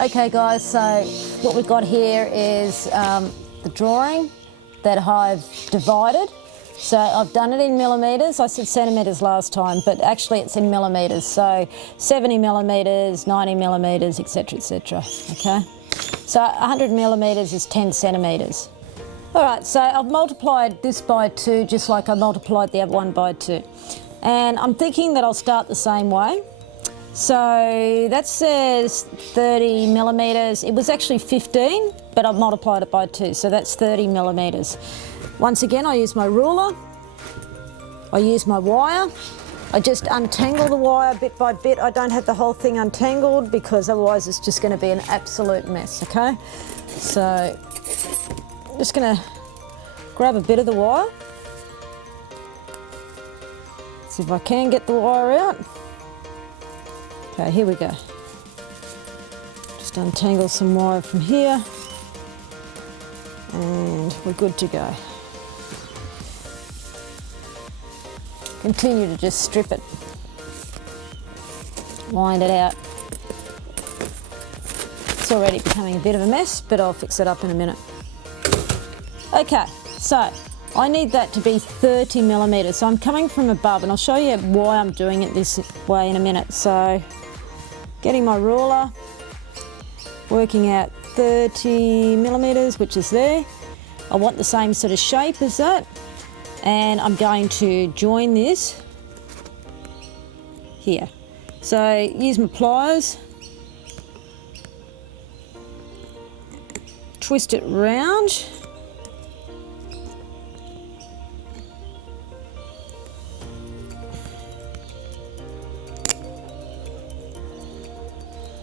Okay guys, so what we've got here is the drawing that I've divided. So I've done it in millimetres. I said centimetres last time, but actually it's in millimetres. So 70 millimetres, 90 millimetres, etc, etc, okay? So 100 millimetres is 10 centimetres. All right, so I've multiplied this by 2 just like I multiplied the other one by 2. And I'm thinking that I'll start the same way. So that says 30 millimetres. It was actually 15, but I've multiplied it by 2, so that's 30 millimetres. Once again, I use my ruler, I use my wire, I just untangle the wire bit by bit. I don't have the whole thing untangled because otherwise it's just going to be an absolute mess, okay? So I'm just going to grab a bit of the wire, see if I can get the wire out. Okay, here we go. Just untangle some wire from here and we're good to go. Continue to just strip it, wind it out. It's already becoming a bit of a mess, but I'll fix it up in a minute. Okay, so I need that to be 30 millimetres. So I'm coming from above and I'll show you why I'm doing it this way in a minute. So getting my ruler, working out 30 millimetres, which is there. I want the same sort of shape as that. And I'm going to join this here. So use my pliers, twist it round.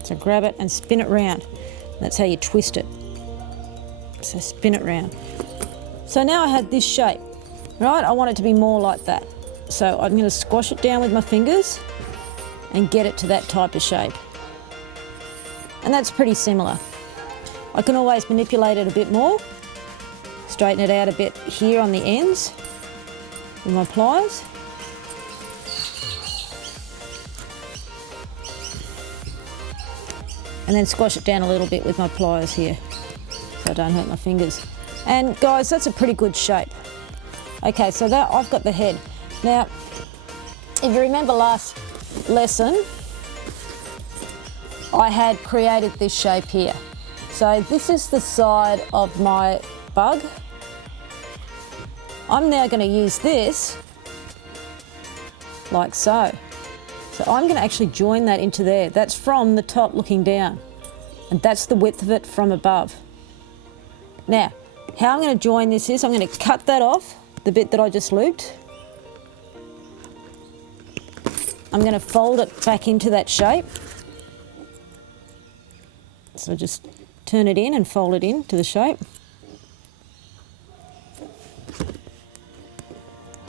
So grab it and spin it round. That's how you twist it. So spin it round. So now I have this shape. Right, I want it to be more like that. So I'm going to squash it down with my fingers and get it to that type of shape. And that's pretty similar. I can always manipulate it a bit more, straighten it out a bit here on the ends with my pliers. And then squash it down a little bit with my pliers here so I don't hurt my fingers. And guys, that's a pretty good shape. Okay, so that I've got the head. Now, if you remember last lesson, I had created this shape here. So this is the side of my bug. I'm now going to use this like so. So I'm going to actually join that into there. That's from the top looking down. And that's the width of it from above. Now, how I'm going to join this is I'm going to cut that off, the bit that I just looped. I'm going to fold it back into that shape. So just turn it in and fold it into the shape.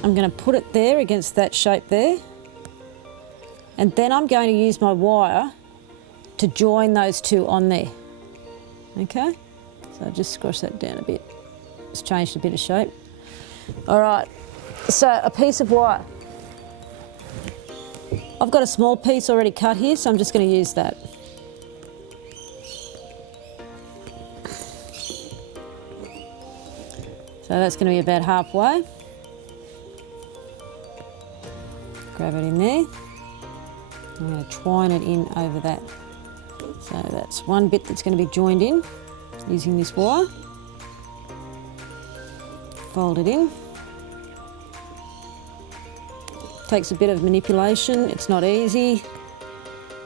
I'm going to put it there against that shape there. And then I'm going to use my wire to join those two on there. Okay? So I'll just squash that down a bit. It's changed a bit of shape. All right, so a piece of wire. I've got a small piece already cut here, so I'm just going to use that. So that's going to be about halfway. Grab it in there. I'm going to twine it in over that. So that's one bit that's going to be joined in using this wire. Fold it in. Takes a bit of manipulation, it's not easy.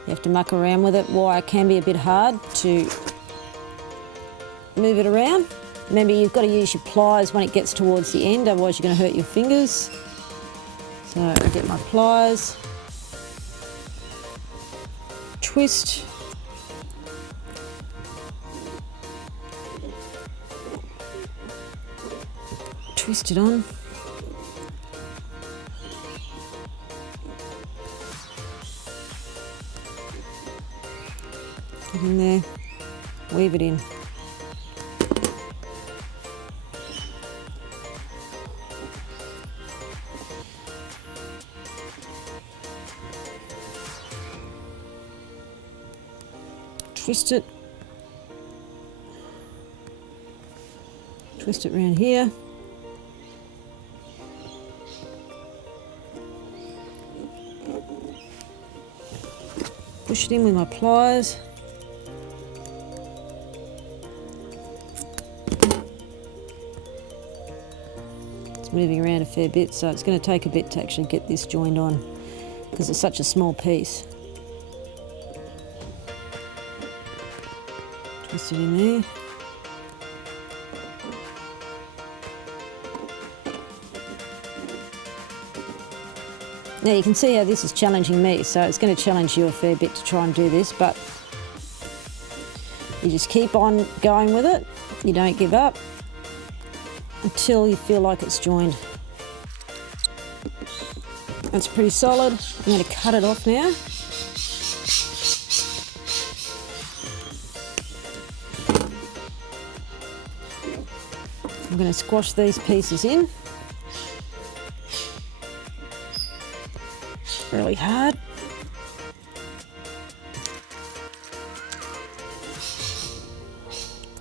You have to muck around with it. Wire can be a bit hard to move it around. Remember, you've got to use your pliers when it gets towards the end, otherwise you're going to hurt your fingers. So I get my pliers, twist, twist it on. Get in there, weave it in. Twist it, Twist it around here. Push it in with my pliers. It's moving around a fair bit, so it's going to take a bit to actually get this joined on because it's such a small piece. Twist it in there. Now you can see how this is challenging me, so it's going to challenge you a fair bit to try and do this, but you just keep on going with it. You don't give up until you feel like it's joined. That's pretty solid. I'm going to cut it off now. I'm going to squash these pieces in. Really hard.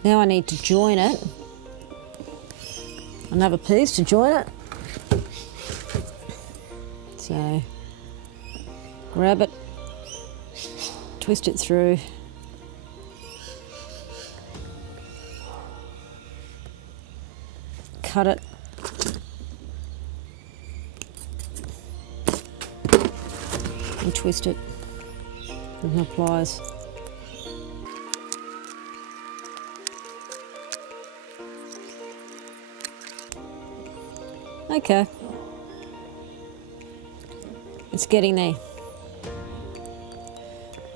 Now I need to join it. Another piece to join it. So grab it, twist it through. Cut it. And twist it with my pliers. Okay, it's getting there.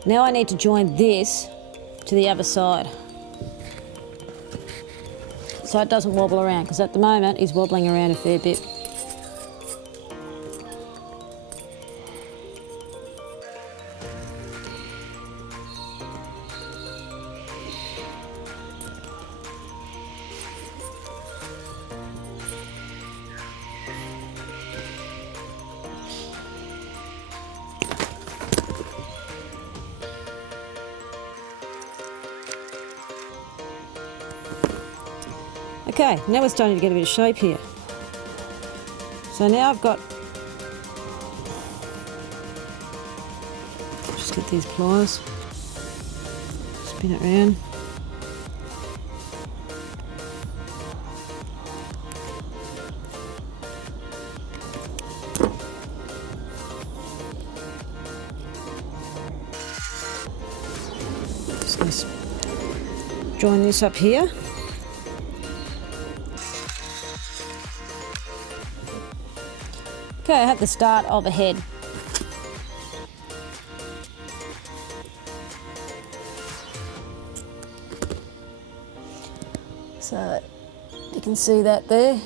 Now I need to join this to the other side so it doesn't wobble around, because at the moment he's wobbling around a fair bit. Okay, now we're starting to get a bit of shape here. So now I've got, just get these pliers, spin it around. Just going to join this up here. Okay, I have the start of a head. So you can see that there.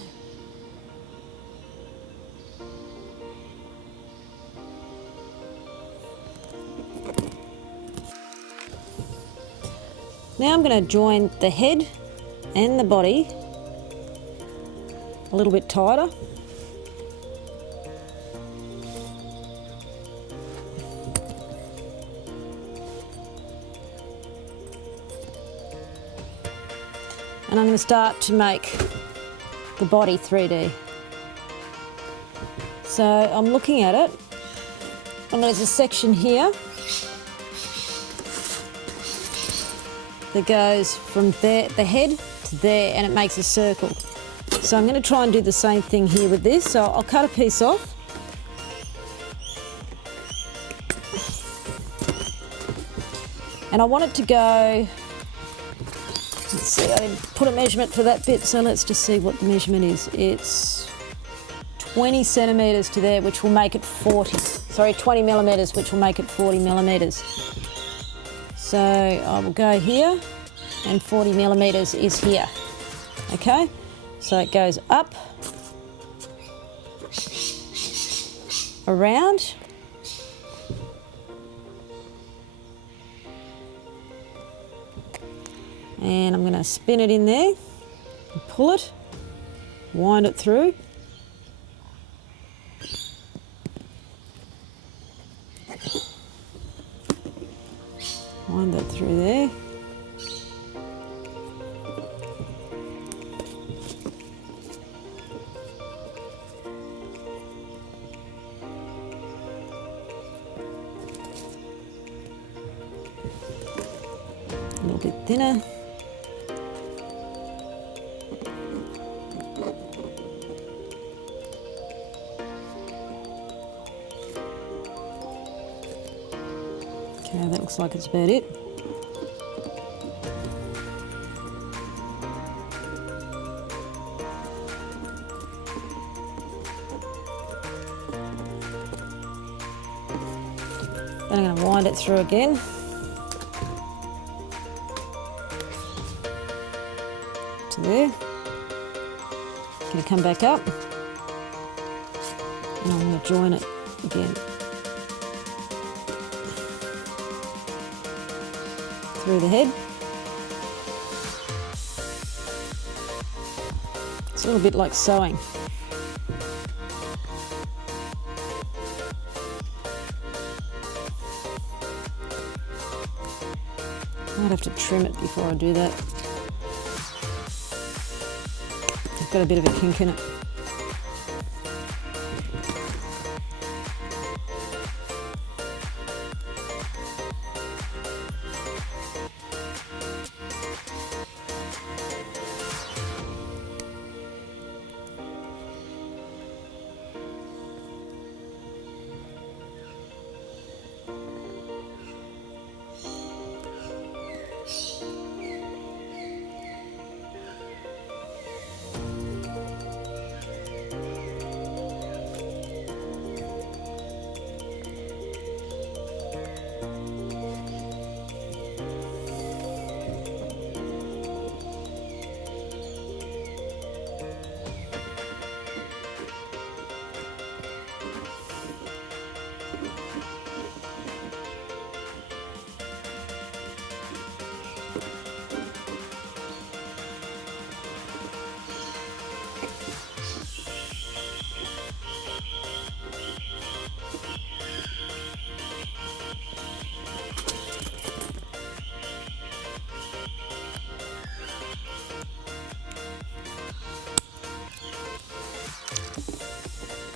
Now I'm going to join the head and the body a little bit tighter. And I'm going to start to make the body 3D. So I'm looking at it, and there's a section here that goes from there, the head to there, and it makes a circle. So I'm going to try and do the same thing here with this. So I'll cut a piece off. And I want it to go, let's see, I didn't put a measurement for that bit, so let's just see what the measurement is. It's 20 centimetres to there, which will make it 20 millimetres, which will make it 40 millimetres. So I will go here, and 40 millimetres is here. Okay, so it goes up, around, and I'm going to spin it in there, and pull it, wind it through. Wind that through there. A little bit thinner. Okay, that looks like it's about it. Then I'm going to wind it through again. To there. Going to come back up. And I'm going to join it again. Through the head. It's a little bit like sewing. I might have to trim it before I do that. I've got a bit of a kink in it.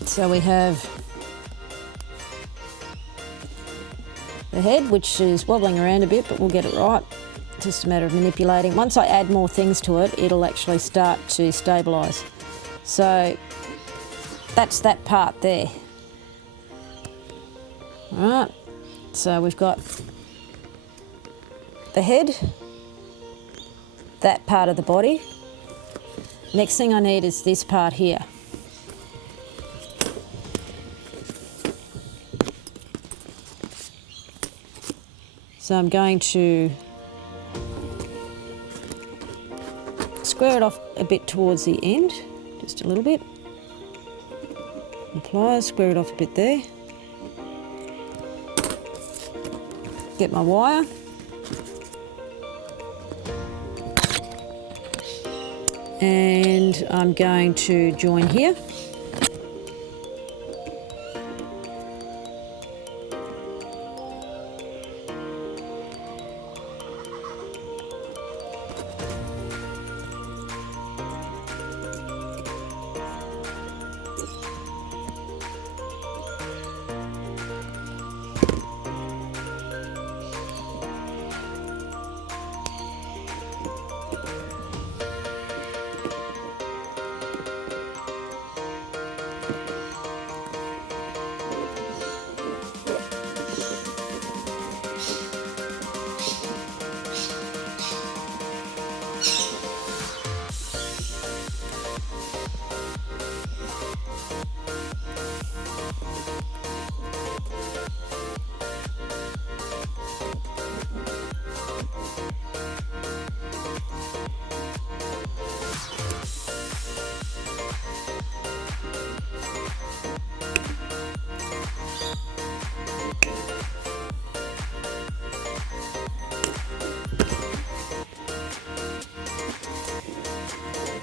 So we have the head, which is wobbling around a bit, but we'll get it right. Just a matter of manipulating. Once I add more things to it, it'll actually start to stabilise. So that's that part there. All right, so we've got the head, that part of the body. Next thing I need is this part here. So I'm going to square it off a bit towards the end, just a little bit. And pliers, square it off a bit there. Get my wire. And I'm going to join here.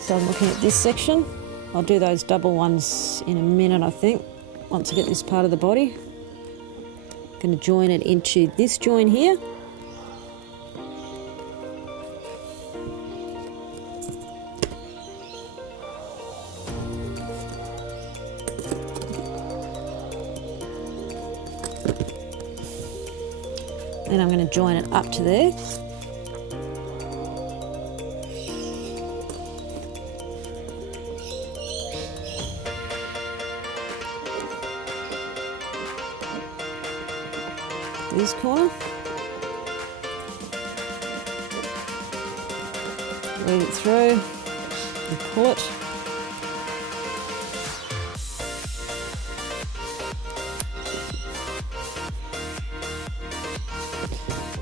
So I'm looking at this section. I'll do those double ones in a minute, I think, once I get this part of the body. I'm going to join it into this join here. Then I'm going to join it up to there. this corner. Weave it through and pull it.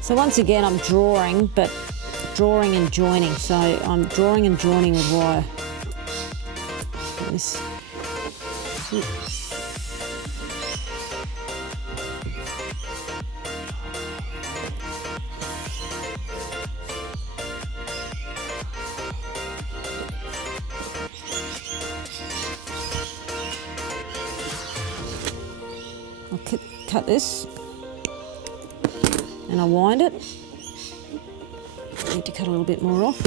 So once again, I'm drawing, but drawing and joining. So I'm drawing and joining with wire. This. I'll cut this and I wind it. I need to cut a little bit more off.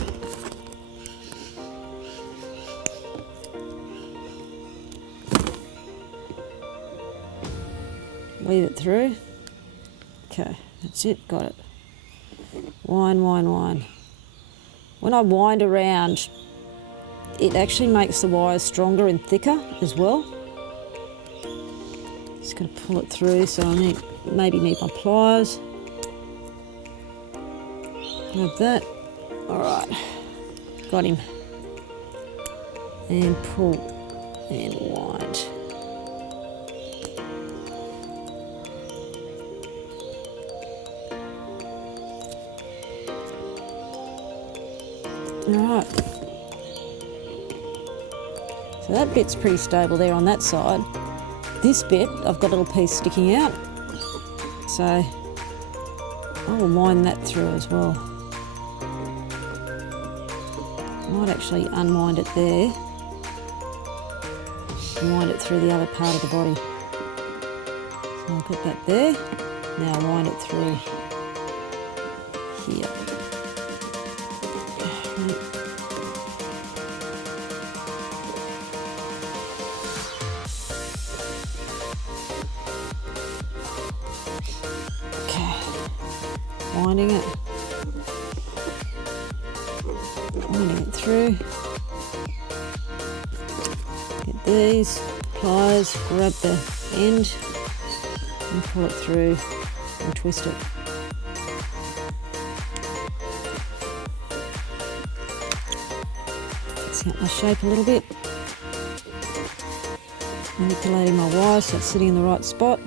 Weave it through. Okay, that's it, got it. Wind, wind, wind. When I wind around, it actually makes the wires stronger and thicker as well. Just going to pull it through, so I maybe need my pliers. Like that. All right, got him. And pull and wind. All right. So that bit's pretty stable there on that side. This bit, I've got a little piece sticking out. So I will wind that through as well. I might actually unwind it there and wind it through the other part of the body. So I'll put that there. Now wind it through here. Okay, winding it through. Get these pliers, grab the end and pull it through and twist it. Set my shape a little bit. Manipulating my wire so it's sitting in the right spot.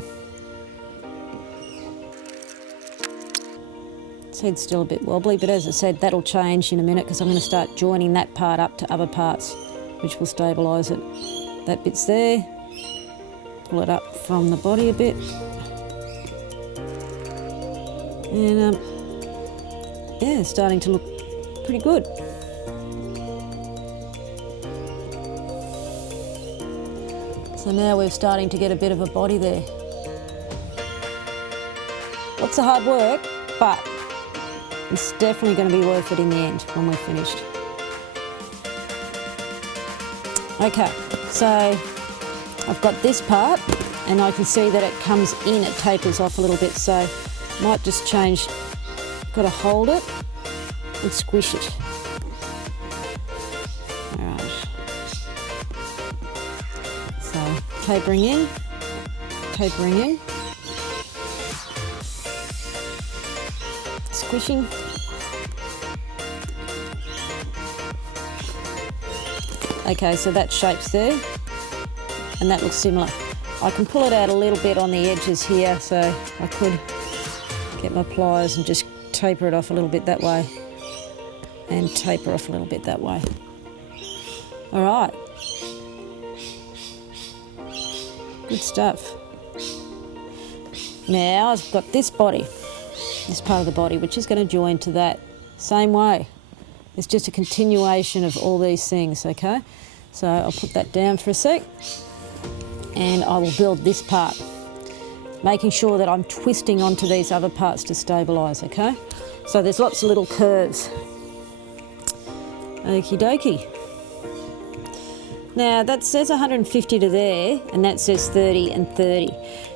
Its head's still a bit wobbly, but as I said, that'll change in a minute because I'm going to start joining that part up to other parts, which will stabilise it. That bit's there. Pull it up from the body a bit. And yeah, it's starting to look pretty good. So now we're starting to get a bit of a body there. Lots of hard work, but it's definitely going to be worth it in the end when we're finished. Okay, so I've got this part and I can see that it comes in, it tapers off a little bit, so might just change, got to hold it and squish it. All right. So tapering in, squishing. Okay, so that shape's there, and that looks similar. I can pull it out a little bit on the edges here, so I could get my pliers and just taper it off a little bit that way, and taper off a little bit that way. All right. Good stuff. Now I've got this body, this part of the body, which is going to join to that same way. It's just a continuation of all these things, okay? So I'll put that down for a sec and I will build this part, making sure that I'm twisting onto these other parts to stabilise, okay? So there's lots of little curves. Okie dokie. Now that says 150 to there and that says 30 and 30.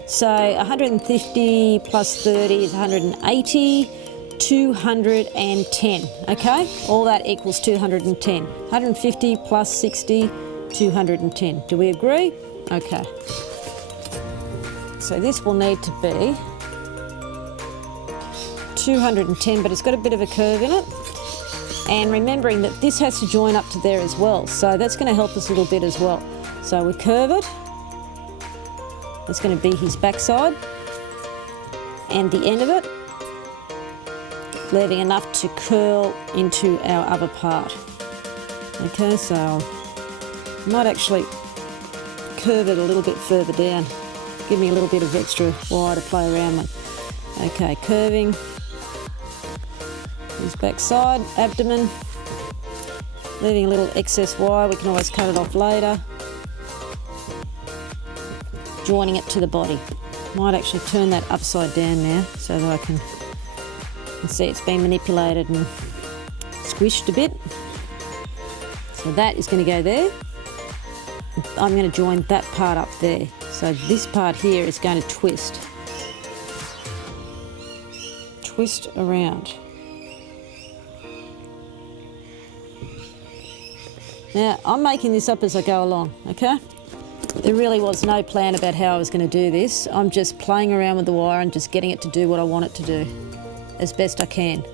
So 150 plus 30 is 180. 210, okay? All that equals 210. 150 plus 60, 210. Do we agree? Okay. So this will need to be 210, but it's got a bit of a curve in it. And remembering that this has to join up to there as well, so that's going to help us a little bit as well. So we curve it. That's going to be his backside and the end of it, leaving enough to curl into our other part. Okay, so I might actually curve it a little bit further down. Give me a little bit of extra wire to play around with. Okay, curving his backside, abdomen, leaving a little excess wire. We can always cut it off later. Joining it to the body. Might actually turn that upside down now so that I can see it's been manipulated and squished a bit. So that is going to go there. I'm going to join that part up there. So this part here is going to twist. Twist around. Now, I'm making this up as I go along, okay? There really was no plan about how I was going to do this. I'm just playing around with the wire and just getting it to do what I want it to do as best I can.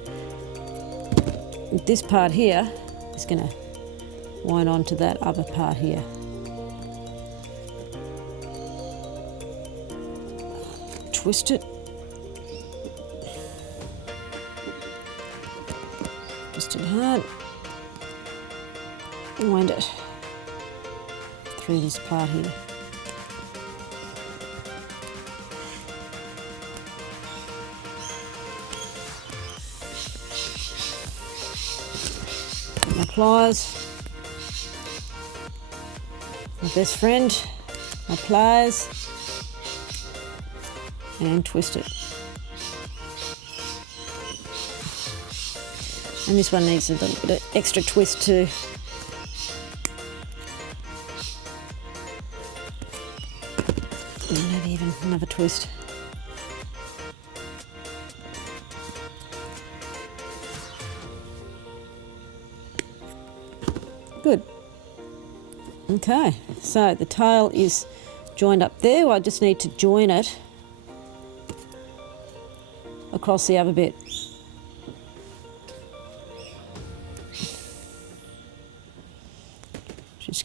This part here is going to wind on to that other part here. Twist it. Twist it hard. Wind it through this part here. My pliers, my best friend, my pliers, and twist it. And this one needs a little bit of extra twist too. Maybe even another twist. Good. Okay, so the tail is joined up there. Well, I just need to join it across the other bit.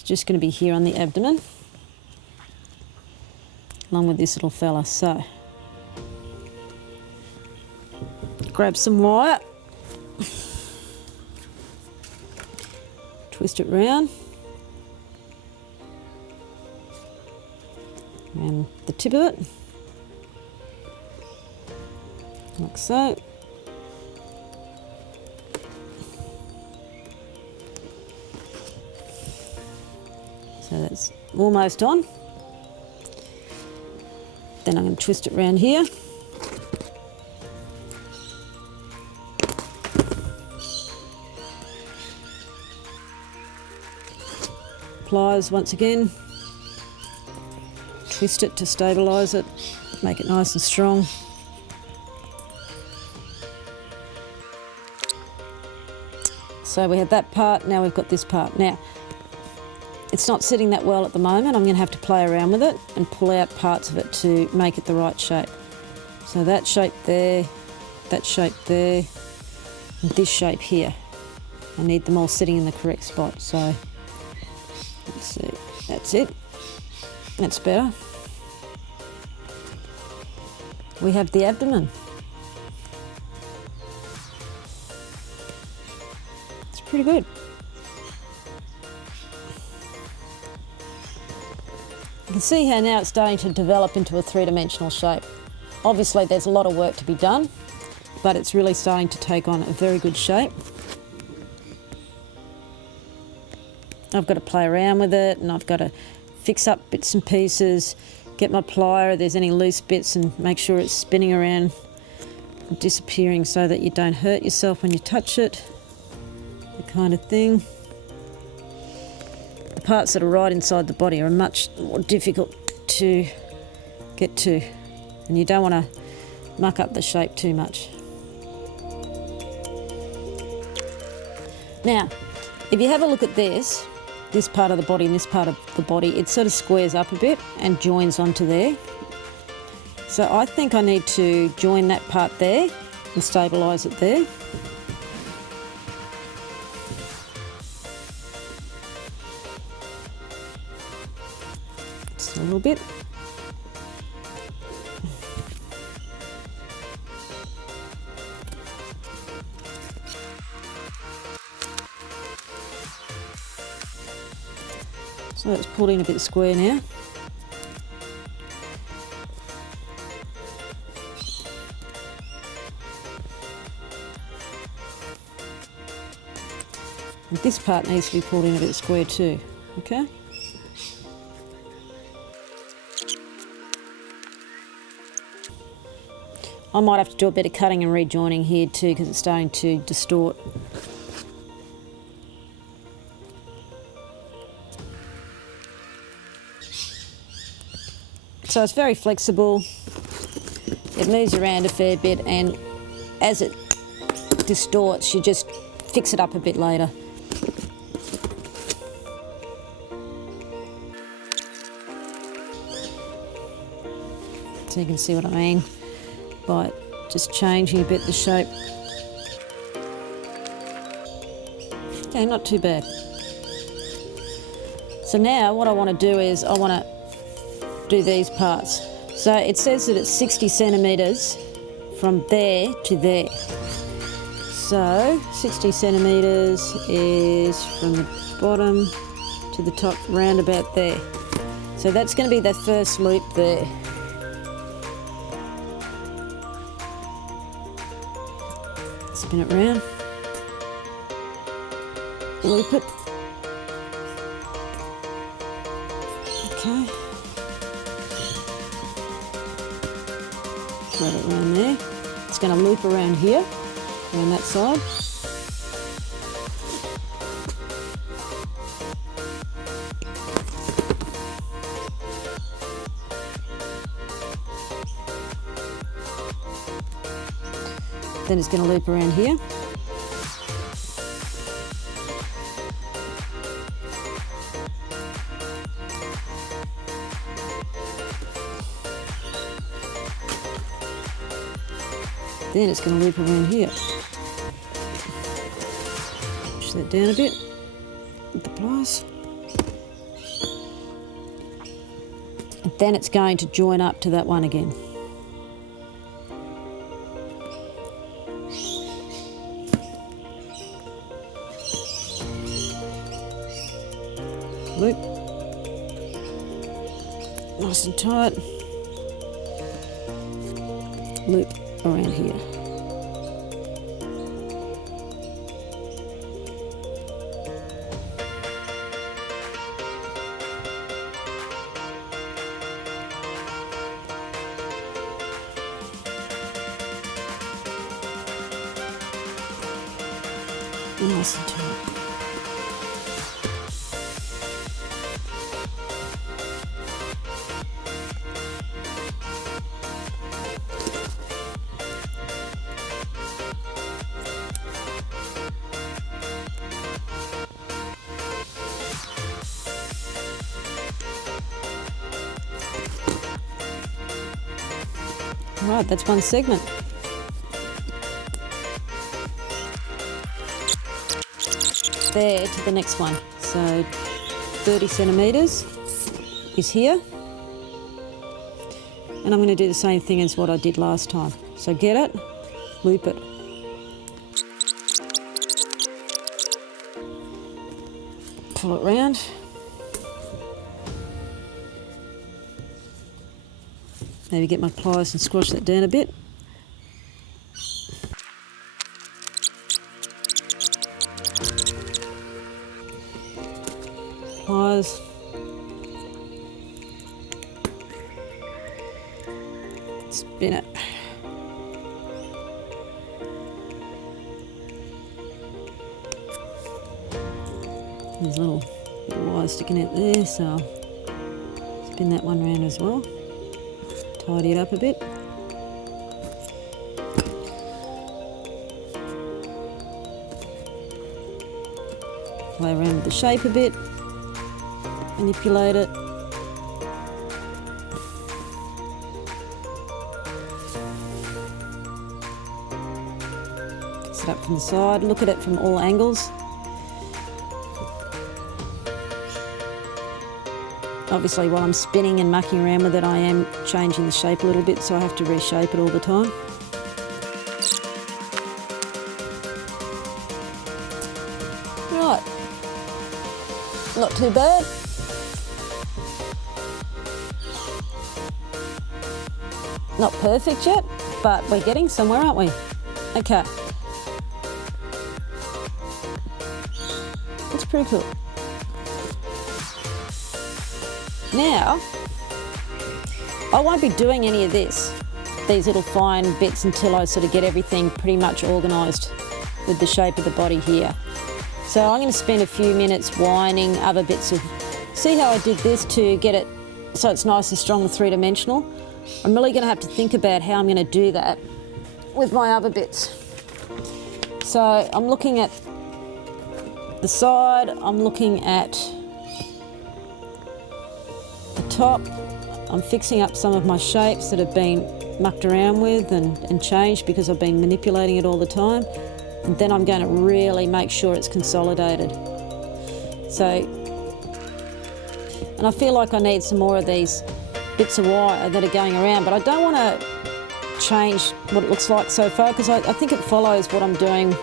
Just going to be here on the abdomen, along with this little fella. So, grab some wire, twist it round, and the tip of it, like so. So that's almost on. Then I'm going to twist it around here. Pliers once again. Twist it to stabilise it, make it nice and strong. So we have that part, now we've got this part. Now, it's not sitting that well at the moment. I'm going to have to play around with it and pull out parts of it to make it the right shape. So that shape there, and this shape here. I need them all sitting in the correct spot. So let's see, that's it. That's better. We have the abdomen. It's pretty good. You can see how now it's starting to develop into a three-dimensional shape. Obviously there's a lot of work to be done, but it's really starting to take on a very good shape. I've got to play around with it, and I've got to fix up bits and pieces, get my plier if there's any loose bits, and make sure it's spinning around and disappearing so that you don't hurt yourself when you touch it, that kind of thing. The parts that are right inside the body are much more difficult to get to, and you don't want to muck up the shape too much. Now, if you have a look at this part of the body and this part of the body, it sort of squares up a bit and joins onto there. So I think I need to join that part there and stabilise it there. Just a little bit. So it's pulled in a bit square now. And this part needs to be pulled in a bit square too, okay? I might have to do a bit of cutting and rejoining here too because it's starting to distort. So it's very flexible, it moves around a fair bit, and as it distorts, you just fix it up a bit later. So you can see what I mean by just changing a bit the shape. Okay, not too bad. So now what I want to do is I want to do these parts. So it says that it's 60 centimetres from there to there. So 60 centimetres is from the bottom to the top, round about there. So that's going to be the first loop there. Spin it round, loop it. Okay. Thread it around there. It's going to loop around here, around that side. Then it's going to loop around here. Then it's going to loop around here. Push that down a bit with the pliers. And then it's going to join up to that one again. Loop. Nice and tight. Loop around here. Nice and tight. Right, that's one segment. There to the next one. So 30 centimetres is here. And I'm going to do the same thing as what I did last time. So get it, loop it. Pull it round. Maybe get my pliers and squash that down a bit. Pliers. Spin it. There's a little bit of wire sticking out there, so I'll spin that one round as well. Tidy it up a bit. Play around with the shape a bit, manipulate it. from the side, look at it from all angles. Obviously, while I'm spinning and mucking around with it, I am changing the shape a little bit, so I have to reshape it all the time. Right, not too bad. Not perfect yet, but we're getting somewhere, aren't we? Okay. That's pretty cool. Now, I won't be doing any of this, these little fine bits, until I sort of get everything pretty much organised with the shape of the body here. So I'm going to spend a few minutes winding other bits of, see how I did this to get it so it's nice and strong and three-dimensional? I'm really going to have to think about how I'm going to do that with my other bits. So I'm looking at the side, I'm looking at the top, I'm fixing up some of my shapes that have been mucked around with and changed because I've been manipulating it all the time. And then I'm going to really make sure it's consolidated. So, and I feel like I need some more of these bits of wire that are going around, but I don't want to change what it looks like so far, because I think it follows what I'm doing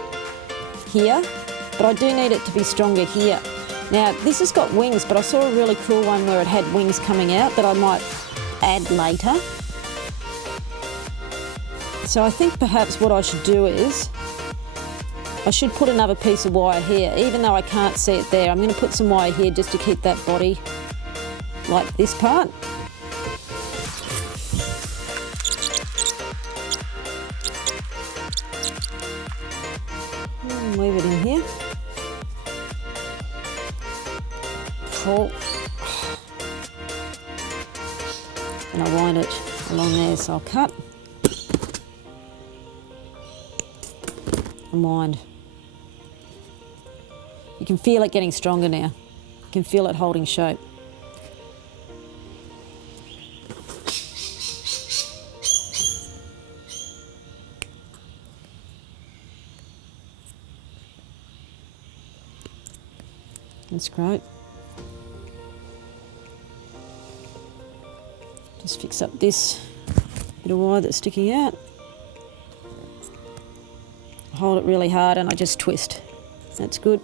here, but I do need it to be stronger here. Now, this has got wings, but I saw a really cool one where it had wings coming out that I might add later. So I think perhaps what I should do is, I should put another piece of wire here, even though I can't see it there. I'm going to put some wire here just to keep that body like this part. Leave it in here. Cool. And I wind it along there, so I'll cut and wind. You can feel it getting stronger now. You can feel it holding shape. That's great. Just fix up this bit of wire that's sticking out. Hold it really hard and I just twist. That's good.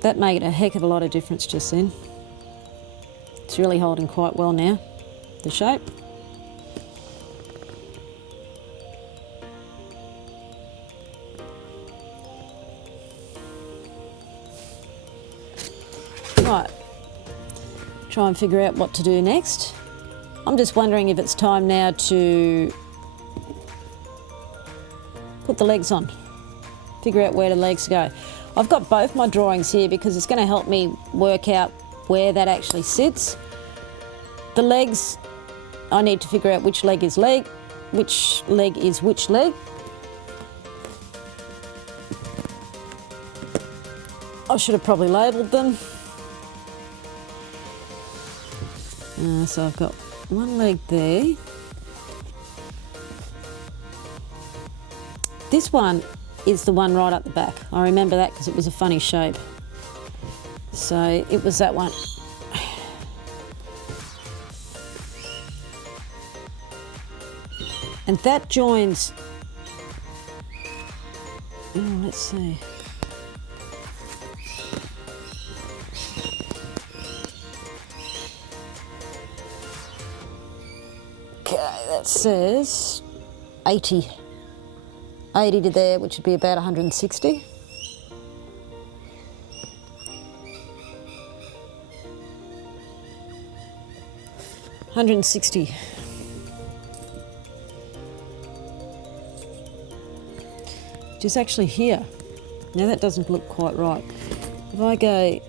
That made a heck of a lot of difference just then. It's really holding quite well now, the shape. Right, try and figure out what to do next. I'm just wondering if it's time now to put the legs on, figure out where the legs go. I've got both my drawings here because it's going to help me work out where that actually sits. The legs, I need to figure out which leg is leg, which leg is which leg. I should have probably labelled them. So I've got one leg there. This one is the one right up the back. I remember that because it was a funny shape. So it was that one. And that joins, oh, let's see. Okay, that says 80. 80 to there, which would be about 160. $160. Which is actually here. Now that doesn't look quite right. If I go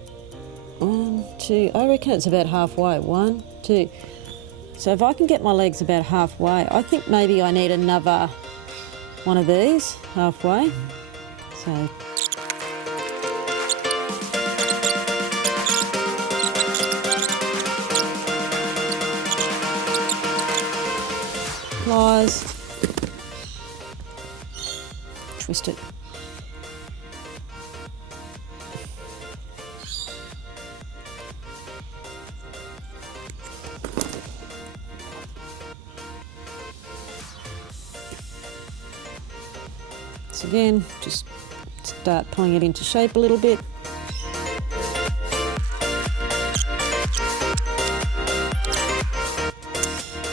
1, 2, I reckon it's about halfway. 1, 2. So if I can get my legs about halfway, I think maybe I need another one of these halfway. So pliers, twist it. So again, just start pulling it into shape a little bit.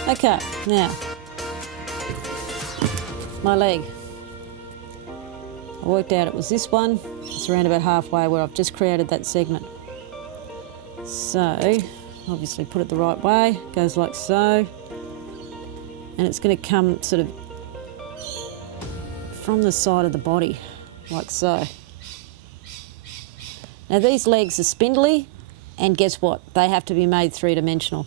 Okay, now, my leg. I worked out it was this one. It's around about halfway where I've just created that segment. So, obviously put it the right way, goes like so. And it's going to come sort of from the side of the body, like so. Now these legs are spindly, and guess what? They have to be made three-dimensional.